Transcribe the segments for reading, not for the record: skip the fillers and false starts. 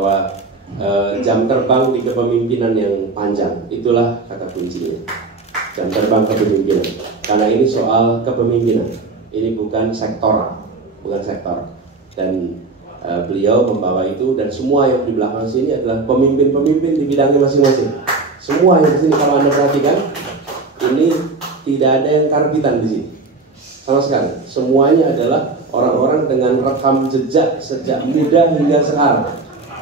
bahwa jam terbang di kepemimpinan yang panjang, itulah kata kuncinya. Jam terbang kepemimpinan. Karena ini soal kepemimpinan. Ini bukan sektor. Dan beliau membawa itu, dan semua yang di belakang sini adalah pemimpin-pemimpin di bidangnya masing-masing. Semua yang di sini kalau Anda perhatikan, ini tidak ada yang karbitan di sini. Sama sekali. Semuanya adalah orang-orang dengan rekam jejak sejak muda hingga sekarang.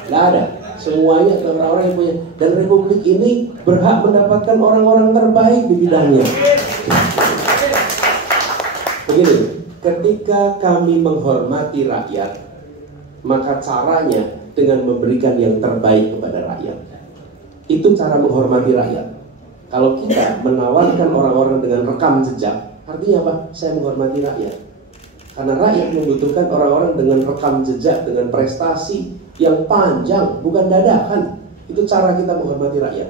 Tidak ada. Semuanya adalah orang-orang yang punya. Dan Republik ini berhak mendapatkan orang-orang terbaik di bidangnya. Begini, ketika kami menghormati rakyat, maka caranya dengan memberikan yang terbaik kepada rakyat. Itu cara menghormati rakyat. Kalau kita menawarkan orang-orang dengan rekam jejak, artinya apa? Saya menghormati rakyat. Karena rakyat membutuhkan orang-orang dengan rekam jejak, dengan prestasi yang panjang, bukan dadakan. Itu cara kita menghormati rakyat.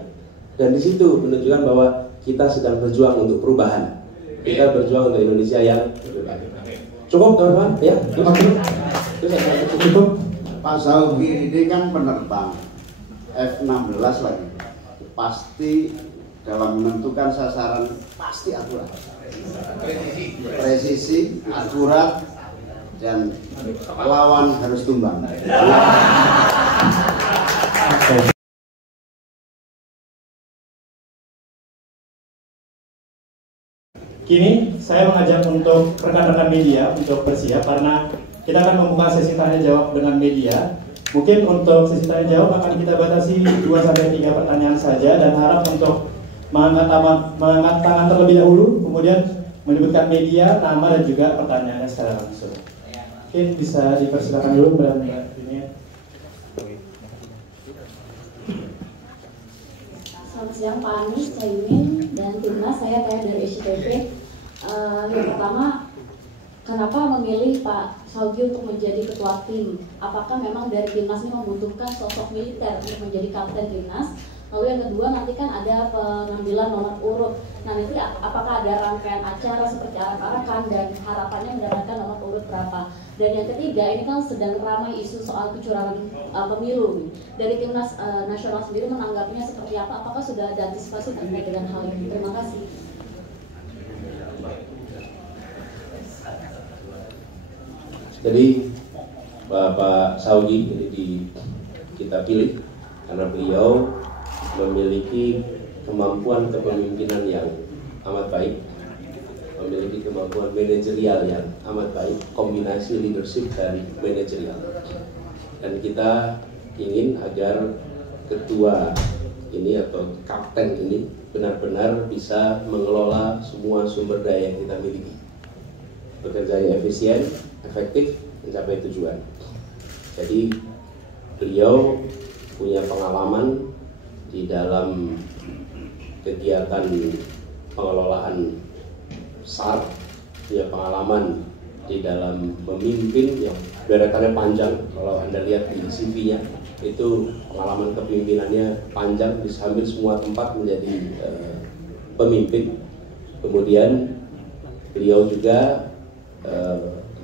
Dan di situ menunjukkan bahwa kita sedang berjuang untuk perubahan. Kita berjuang untuk Indonesia yang lebih baik. Cukup teman-teman? Ya? Cukup. Pak Saugi ini kan penerbang F-16 lagi. Pasti dalam menentukan sasaran pasti akurat. Presisi, akurat, dan lawan harus tumbang. Kini saya mengajak untuk rekan-rekan media untuk bersiap karena kita akan membuka sesi tanya jawab dengan media. Mungkin untuk sesi tanya jawab akan kita batasi 2-3 pertanyaan saja dan harap untuk mengangkat tangan terlebih dahulu, kemudian menyebutkan media, nama dan juga pertanyaannya secara langsung. Mungkin bisa dipersilakan dulu Mbak ini. Selamat siang Pak Anies, Caimin, dan timnas. Saya tanya dari SCTV. Yang pertama, kenapa memilih Pak Saugi untuk menjadi ketua tim? Apakah memang dari timnas ini membutuhkan sosok militer untuk menjadi kapten timnas? Lalu yang kedua, nanti kan ada pengambilan nomor urut. Nah, nanti apakah ada rangkaian acara seperti arak-arakan dan harapannya mendapatkan nomor urut berapa? Dan yang ketiga, ini kan sedang ramai isu soal kecurangan pemilu. Dari timnas nasional sendiri menanggapinya seperti apa? Apakah sudah ada antisipasi terkait dengan hal ini? Terima kasih. Jadi Bapak Saugi ini kita pilih karena beliau memiliki kemampuan kepemimpinan yang amat baik, memiliki kemampuan manajerial yang amat baik, kombinasi leadership dan manajerial. Dan kita ingin agar ketua ini atau kapten ini benar-benar bisa mengelola semua sumber daya yang kita miliki, bekerja yang efisien, efektif, mencapai tujuan. Jadi beliau punya pengalaman di dalam kegiatan pengelolaan besar, punya pengalaman di dalam memimpin yang deretannya panjang. Kalau Anda lihat di CV-nya, itu pengalaman kepemimpinannya panjang, di hampir semua tempat menjadi pemimpin. Kemudian beliau juga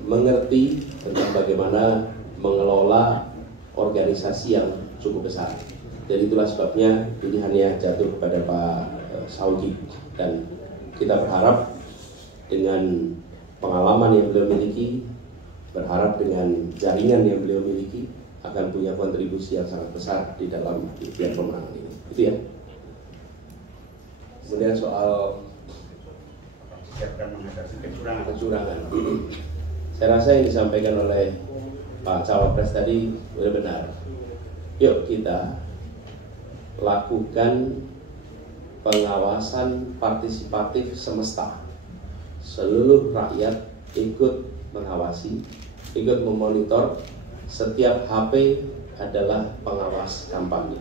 mengerti tentang bagaimana mengelola organisasi yang cukup besar. Jadi itulah sebabnya pilihannya jatuh kepada Pak Saugi, dan kita berharap dengan pengalaman yang beliau miliki, berharap dengan jaringan yang beliau miliki akan punya kontribusi yang sangat besar di dalam ikhtiar pemenangan ini. Itu ya. Kemudian soal kecurangan. Saya rasa yang disampaikan oleh Pak Cawapres tadi benar-benar. Yuk kita lakukan pengawasan partisipatif semesta. Seluruh rakyat ikut mengawasi, ikut memonitor. Setiap HP adalah pengawas kampanye.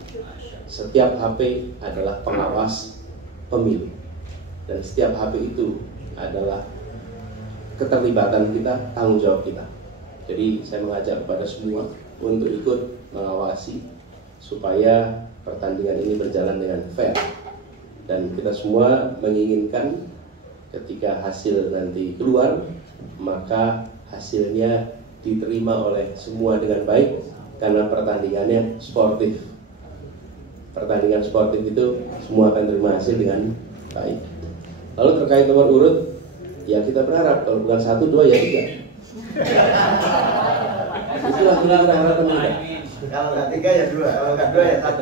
Setiap HP adalah pengawas pemilu. Dan setiap HP itu adalah keterlibatan kita, tanggung jawab kita. Jadi saya mengajak kepada semua untuk ikut mengawasi supaya pertandingan ini berjalan dengan fair. Dan kita semua menginginkan ketika hasil nanti keluar, maka hasilnya diterima oleh semua dengan baik, karena pertandingannya sportif. Pertandingan sportif itu semua akan terima hasil dengan baik. Lalu terkait nomor urut, ya kita berharap kalau bukan 1, 2 ya 3. Itulah kira-kira harapan kita. Kalau nggak 3 ya 2, kalau nggak 2 ya 1.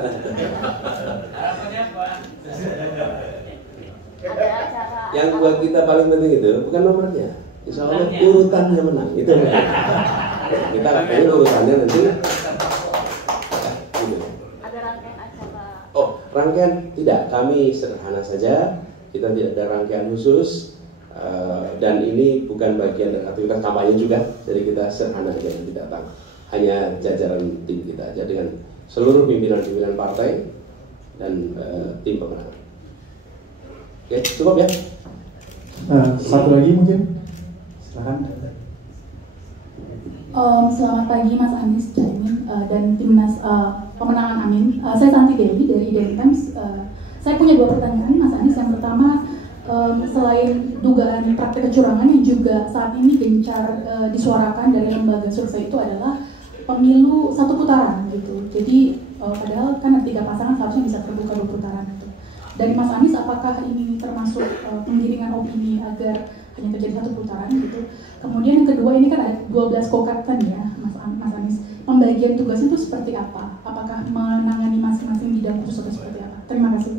Yang buat kita paling penting itu bukan nomornya, insya Allah urutannya menang. Itu kita pengen urutannya nanti. Ada rangkaian acara? Oh, rangkaian tidak, kami sederhana saja. Kita tidak ada rangkaian khusus. Dan ini bukan bagian dari aktivitas kampanye juga, jadi kita sederhana saja yang datang. Hanya jajaran tim kita aja dengan seluruh pimpinan-pimpinan partai dan tim pemenangan. Oke, cukup ya? Satu lagi mungkin, silakan. Selamat pagi Mas Anies Caimin dan timnas pemenangan Amin. Saya Santi Dewi dari Daily Times. Saya punya 2 pertanyaan Mas Anies. Yang pertama, selain dugaan praktek kecurangan yang juga saat ini gencar disuarakan dari lembaga survei itu adalah pemilu 1 putaran gitu. Jadi padahal kan ada 3 pasangan seharusnya bisa terbuka 2 putaran gitu. Dari Mas Anies, apakah ini termasuk penggiringan opini agar hanya terjadi 1 putaran gitu? Kemudian yang kedua, ini kan ada 12 co-captain ya Mas Anies. Pembagian tugas itu seperti apa? Apakah menangani masing-masing bidang khusus atau seperti apa? Terima kasih.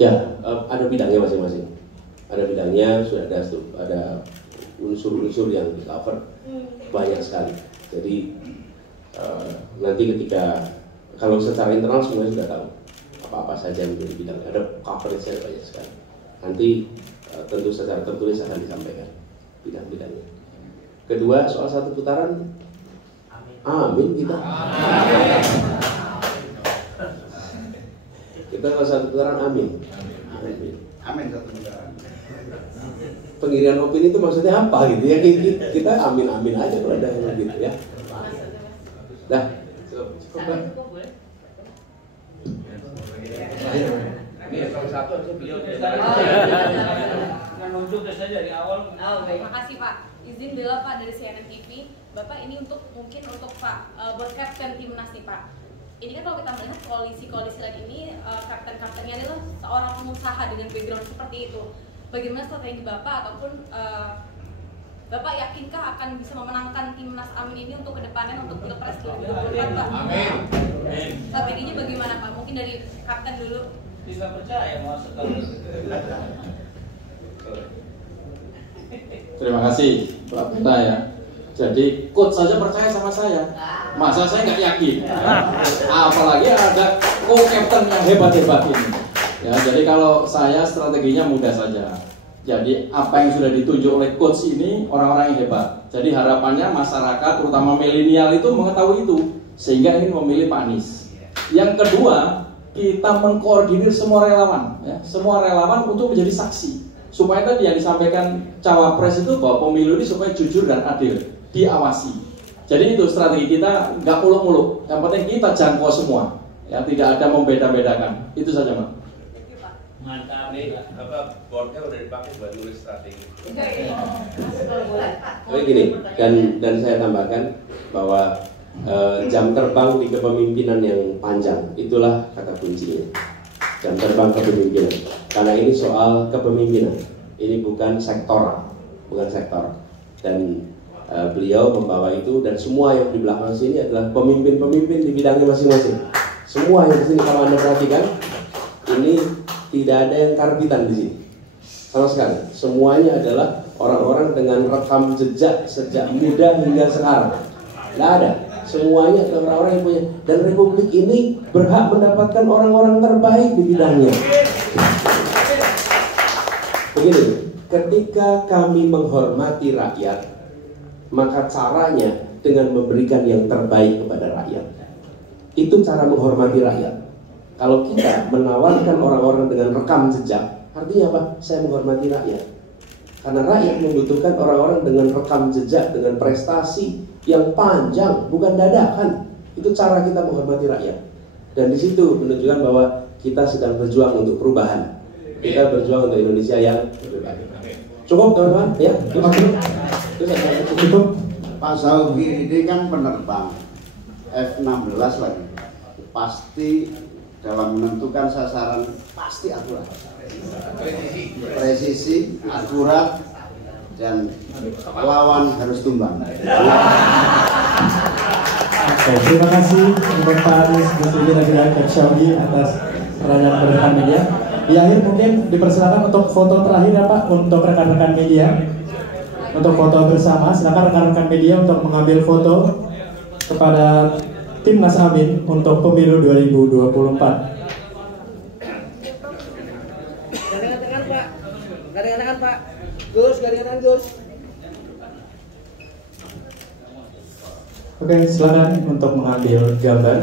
Ya, ada bidangnya masing-masing. Ada bidangnya, sudah ada unsur-unsur yang cover banyak sekali. Jadi nanti ketika kalau secara internal semuanya sudah tahu apa-apa saja yang menjadi bidangnya. Ada coverage banyak sekali. Nanti tentu secara tertulis akan disampaikan bidang-bidangnya. Kedua, soal 1 putaran, amin kita. Kita kalau 1 putaran amin. Amin 1 putaran. Pengirian opini itu maksudnya apa gitu ya? Kita amin-amin aja kalau ada yang gitu ya. Dah, cukup. Ini salah satu aja beliau. Nunjuk saja dari awal. Oh, baik. Makasih Pak. Izin Bella Pak dari CNN TV. Bapak ini mungkin untuk Pak buat kapten timnas nih Pak. Ini kan kalau kita melihat koalisi-koalisi lain ini kapten-kaptennya adalah seorang pengusaha dengan background seperti itu. Bagaimana strategi Bapak ataupun Bapak yakinkah akan bisa memenangkan timnas Amin ini untuk kedepannya untuk Pilpres 2024 Pak? Amin. Strateginya bagaimana Pak? Mungkin dari kapten dulu. Tidak percaya maksud kamu. Terima kasih Pak Benda ya. Jadi coach saja percaya sama saya. Masa saya nggak yakin? Apalagi ada co-captain yang hebat-hebat ini. Ya, jadi kalau saya strateginya mudah saja. Jadi apa yang sudah ditunjuk oleh coach ini orang-orang yang hebat. Jadi harapannya masyarakat terutama milenial itu mengetahui itu sehingga ingin memilih Pak Anies. Yang kedua, kita mengkoordinir semua relawan, ya, semua relawan untuk menjadi saksi. Supaya tadi yang disampaikan cawapres itu bahwa pemilu ini supaya jujur dan adil, diawasi. Jadi itu strategi kita, nggak muluk-muluk. Yang penting kita jangkau semua, ya tidak ada membeda-bedakan. Itu saja, Pak. Mantap nih, apa boardnya udah dipakai buat nulis strategi. Oke gini, dan saya tambahkan bahwa jam terbang di kepemimpinan yang panjang itulah kata kuncinya. Jam terbang kepemimpinan. Karena ini soal kepemimpinan. Ini bukan sektoral, bukan sektor. Dan beliau membawa itu dan semua yang di belakang sini adalah pemimpin-pemimpin di bidangnya masing-masing. Semua yang di sini kalau Anda perhatikan ini tidak ada yang karbitan di sini. Sama sekali. Semuanya adalah orang-orang dengan rekam jejak sejak muda hingga sekarang. Tidak ada. Semuanya adalah orang-orang yang punya. Dan Republik ini berhak mendapatkan orang-orang terbaik di bidangnya. Begini, ketika kami menghormati rakyat, maka caranya dengan memberikan yang terbaik kepada rakyat. Itu cara menghormati rakyat. Kalau kita menawarkan orang-orang dengan rekam jejak, artinya apa? Saya menghormati rakyat. Karena rakyat membutuhkan orang-orang dengan rekam jejak, dengan prestasi yang panjang, bukan dadakan. Itu cara kita menghormati rakyat. Dan di situ menunjukkan bahwa kita sedang berjuang untuk perubahan. Kita berjuang untuk Indonesia yang lebih baik. Cukup teman-teman? Ya? Cukup. Cukup. Pak Zaugi ini kan penerbang F-16 lagi, pasti dalam menentukan sasaran pasti akurat, presisi, akurat, dan lawan harus tumbang. Oke, terima kasih untuk Pak Anies Baswedan dan Pak Syawgi atas pertanyaan rekan media. Di akhir mungkin dipersilakan untuk foto terakhir ya Pak untuk rekan-rekan media. Untuk foto bersama, silakan rekan-rekan media untuk mengambil foto kepada Timnas Amin untuk pemilu 2024. Garingan tangan Pak, garingan tangan Pak, Gus, garingan tangan Gus. Oke, silakan untuk mengambil gambar.